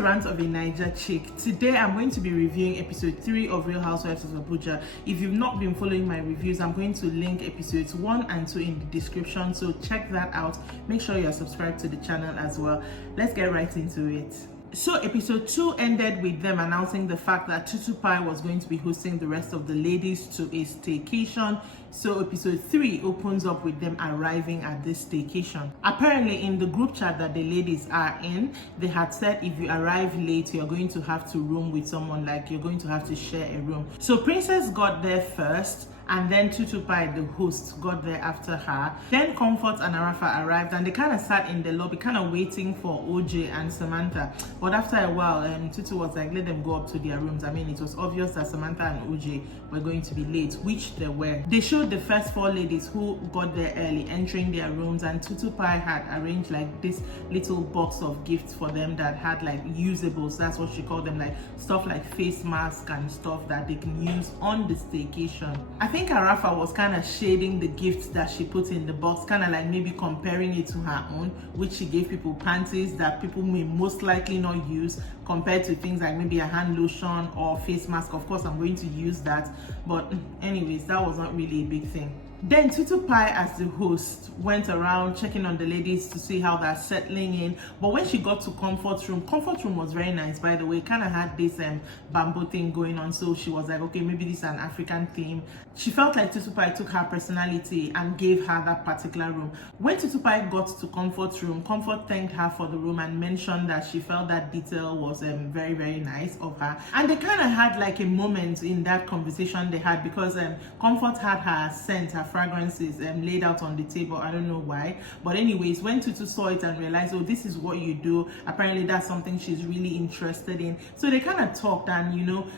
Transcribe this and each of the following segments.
to Rants of a Naija Chic. Today I'm going to be reviewing episode 3 of Real Housewives of Abuja. If you've not been following my reviews, I'm going to link episodes 1 and 2 in the description, so check that out. Make sure you're subscribed to the channel as well. Let's get right into it. So episode 2 ended with them announcing the fact that Tutupai was going to be hosting the rest of the ladies to a staycation. So episode 3 opens up with them arriving at this staycation. Apparently in the group chat that the ladies are in, they had said if you arrive late, you're going to have to room with someone, like you're going to have to share a room. So Princess got there first, and then Tutupai, the host, got there after her. Then Comfort and Arafa arrived, and they kind of sat in the lobby, kind of waiting for OJ and Samantha. But after a while, Tutu was like, let them go up to their rooms. I mean, it was obvious that Samantha and OJ were going to be late, which they were. They showed the first 4 ladies who got there early entering their rooms, and Tutupai had arranged like this little box of gifts for them that had like usables. That's what she called them, like stuff like face masks and stuff that they can use on the staycation. I think Arafa was kind of shading the gifts that she put in the box, kind of like maybe comparing it to her own, which she gave people panties that people may most likely not use, compared to things like maybe a hand lotion or face mask. Of course, I'm going to use that, but anyways, that was not really a big thing. Then Tutupai, as the host, went around checking on the ladies to see how they're settling in. But when she got to Comfort room was very nice, by the way. Kind of had this bamboo thing going on, so she was like, okay, maybe this is an African theme. She felt like Tutupai took her personality and gave her that particular room. When Tutupai got to Comfort room, Comfort thanked her for the room and mentioned that she felt that detail was very, very nice of her. And they kind of had like a moment in that conversation they had, because Comfort had her scent, her fragrances laid out on the table. I don't know why, but anyways, when Tutu saw it and realized, oh, this is what you do, apparently that's something she's really interested in. So they kind of talked, and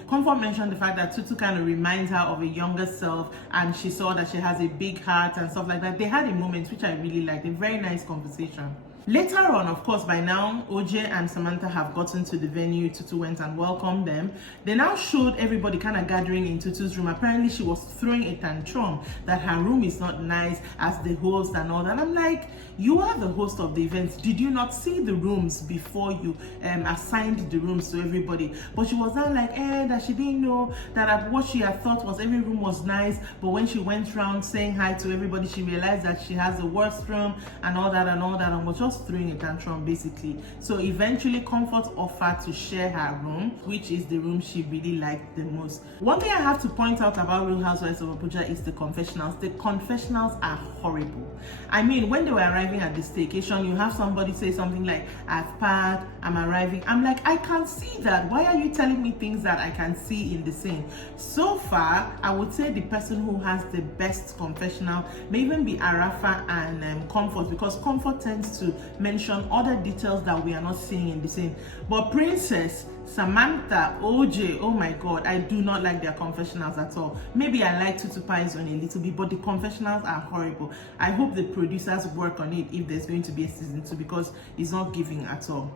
Comfort mentioned the fact that Tutu kind of reminds her of a younger self, and she saw that she has a big heart and stuff like that. They had a moment which I really liked, a very nice conversation. Later on, of course, by now, OJ and Samantha have gotten to the venue. Tutu went and welcomed them. They now showed everybody kind of gathering in Tutu's room. Apparently, she was throwing a tantrum that her room is not nice as the host and all that. I'm like, you are the host of the event. Did you not see the rooms before you assigned the rooms to everybody? But she was not like, that she didn't know that what she had thought was every room was nice. But when she went around saying hi to everybody, she realized that she has the worst room and all that, and was just throwing a tantrum basically. So eventually Comfort offered to share her room, which is the room she really liked the most. One thing I have to point out about Real Housewives of Abuja is the confessionals. The confessionals are horrible. I mean, when they were arriving at the staycation, you have somebody say something like, I've packed, I'm arriving. I'm like, I can't see that. Why are you telling me things that I can see in the scene? So far, I would say the person who has the best confessional may even be Arafa and Comfort, because Comfort tends to mention other details that we are not seeing in the scene. But Princess, Samantha, OJ, oh my god, I do not like their confessionals at all. Maybe I like Tutupai's on a little bit, but the confessionals are horrible. I hope the producers work on it if there's going to be a season 2, because it's not giving at all.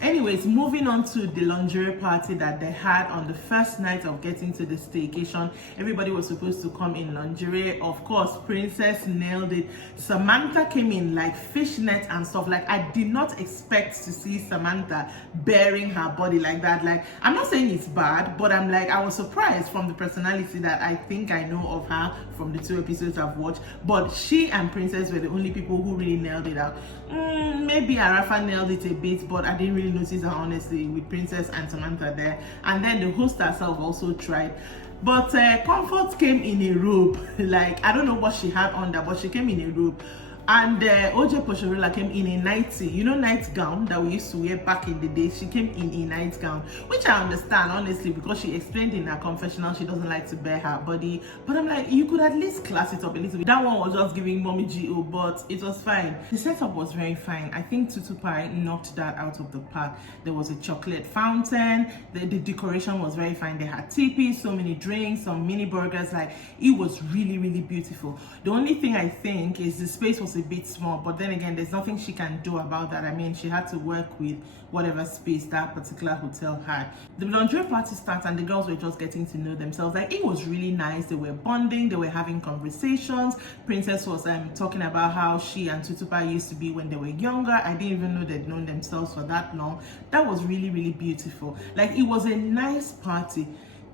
Anyways, moving on to the lingerie party that they had on the first night of getting to the staycation. Everybody was supposed to come in lingerie. Of course, Princess nailed it. Samantha came in like fishnet and stuff. Like, I did not expect to see Samantha bearing her body like that. Like, I'm not saying it's bad, but I'm like, I was surprised from the personality that I think I know of her from the 2 episodes I've watched. But she and Princess were the only people who really nailed it out. Maybe Arafa nailed it a bit, but I didn't really notice her honestly with Princess and Samantha there. And then the host herself also tried. But Comfort came in a robe. Like, I don't know what she had on there, but she came in a robe. And OJ Poshorola came in a nightie, nightgown that we used to wear back in the day. She came in a nightgown, which I understand honestly, because she explained in her confessional she doesn't like to bare her body. But I'm like, you could at least class it up a little bit. That one was just giving mommy GO, but it was fine. The setup was very fine. I think Tutupai knocked that out of the park. There was a chocolate fountain. The decoration was very fine. They had teepees, so many drinks, some mini burgers. Like, it was really, really beautiful. The only thing I think is the space was was a bit small, but then again, there's nothing she can do about that. I mean, she had to work with whatever space that particular hotel had. The lingerie party started and the girls were just getting to know themselves. Like, it was really nice. They were bonding, they were having conversations. Princess was talking about how she and Tutupa used to be when they were younger. I didn't even know they'd known themselves for that long. That was really, really beautiful. Like, it was a nice party.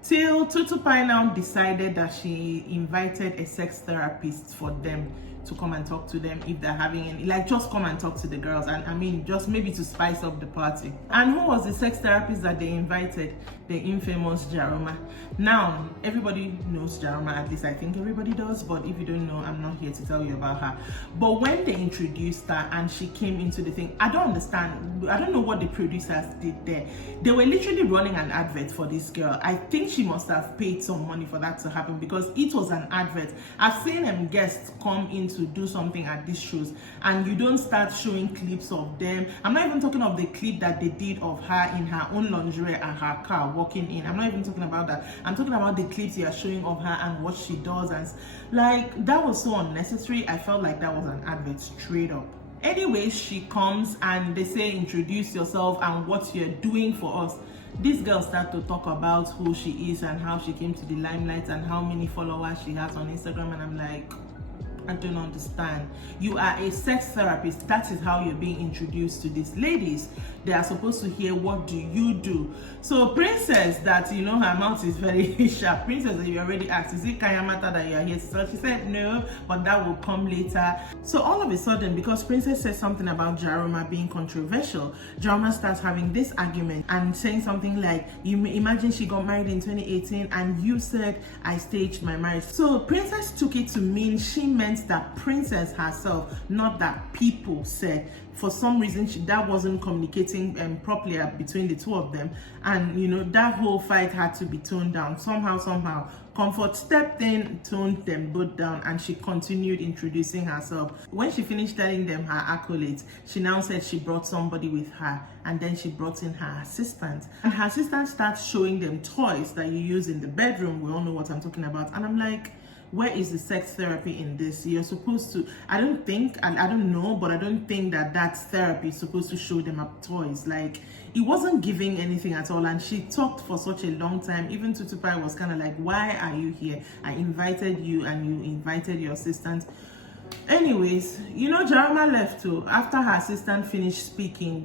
Till Tutupa now decided that she invited a sex therapist for them to come and talk to them if they're having any, like, just come and talk to the girls, and I mean, just maybe to spice up the party. And who was the sex therapist that they invited? The infamous Jaroma. Now, everybody knows Jaroma, at least I think everybody does, but if you don't know, I'm not here to tell you about her. But when they introduced her and she came into the thing, I don't understand. I don't know what the producers did there. They were literally running an advert for this girl. I think she must have paid some money for that to happen, because it was an advert. I've seen guests come in to do something at these shows and you don't start showing clips of them. I'm not even talking of the clip that they did of her in her own lingerie and her car walking in. I'm not even talking about that. I'm talking about the clips you are showing of her and what she does, and like, that was so unnecessary. I felt like that was an advert straight up. Anyway, she comes and they say, introduce yourself and what you're doing for us. This girl started to talk about who she is and how she came to the limelight and how many followers she has on Instagram, and I'm like, I don't understand. You are a sex therapist. That is how you're being introduced to these ladies. They are supposed to hear, what do you do? So Princess, that, you know, her mouth is very sharp. Princess, that you already asked, is it Kayamata that you are here? So she said no, but that will come later. So all of a sudden, because Princess said something about Jaroma being controversial, Jaroma starts having this argument and saying something like, you imagine she got married in 2018 and you said I staged my marriage. So Princess took it to mean she meant that Princess herself, not that people said. For some reason, that wasn't communicating properly between the two of them, and you know, that whole fight had to be toned down somehow. Comfort stepped in, toned them both down, and she continued introducing herself. When she finished telling them her accolades, she now said she brought somebody with her, and then she brought in her assistant, and her assistant starts showing them toys that you use in the bedroom. We all know what I'm talking about. And I'm like, where is the sex therapy in this? You're supposed to, I don't think, and I don't know, but I don't think that therapy is supposed to show them up toys. Like, it wasn't giving anything at all. And she talked for such a long time. Even Tutupai was kind of like, why are you here? I invited you and you invited your assistant. Anyways, you know, Jaroma left too. After her assistant finished speaking,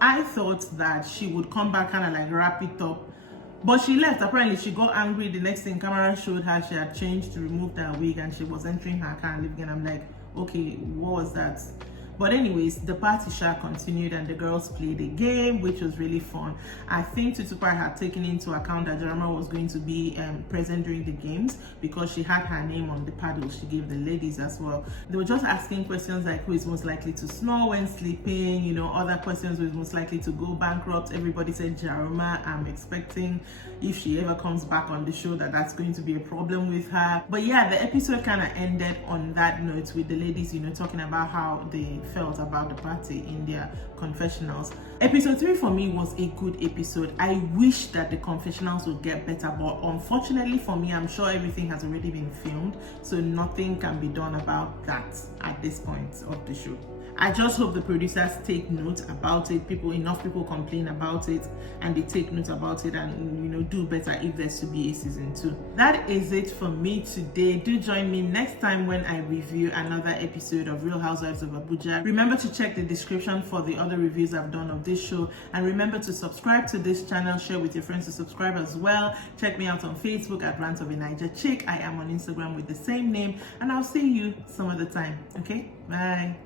I thought that she would come back, kind of like wrap it up. But she left. Apparently, she got angry. The next thing, camera showed her she had changed to remove that wig and she was entering her car and leaving. And I'm like, okay, what was that? But anyways, the party continued and the girls played a game, which was really fun. I think Tutupai had taken into account that Jaroma was going to be present during the games, because she had her name on the paddle she gave the ladies as well. They were just asking questions like, who is most likely to snore when sleeping, you know, other questions, who is most likely to go bankrupt. Everybody said Jaroma. I'm expecting, if she ever comes back on the show, that's going to be a problem with her. But yeah, the episode kind of ended on that note, with the ladies, you know, talking about how they felt about the party in their confessionals. Episode 3 for me was a good episode. I wish that the confessionals would get better, but unfortunately for me, I'm sure everything has already been filmed, so nothing can be done about that at this point of the show. I just hope the producers take note about it. Enough people complain about it and they take note about it, and you know, do better if there's to be a season 2. That is it for me today. Do join me next time when I review another episode of Real Housewives of Abuja. Remember to check the description for the other reviews I've done of this show, and remember to subscribe to this channel, share with your friends to subscribe as well. Check me out on Facebook at Rants of Naija Chic. I am on Instagram with the same name, and I'll see you some other time. Okay, bye.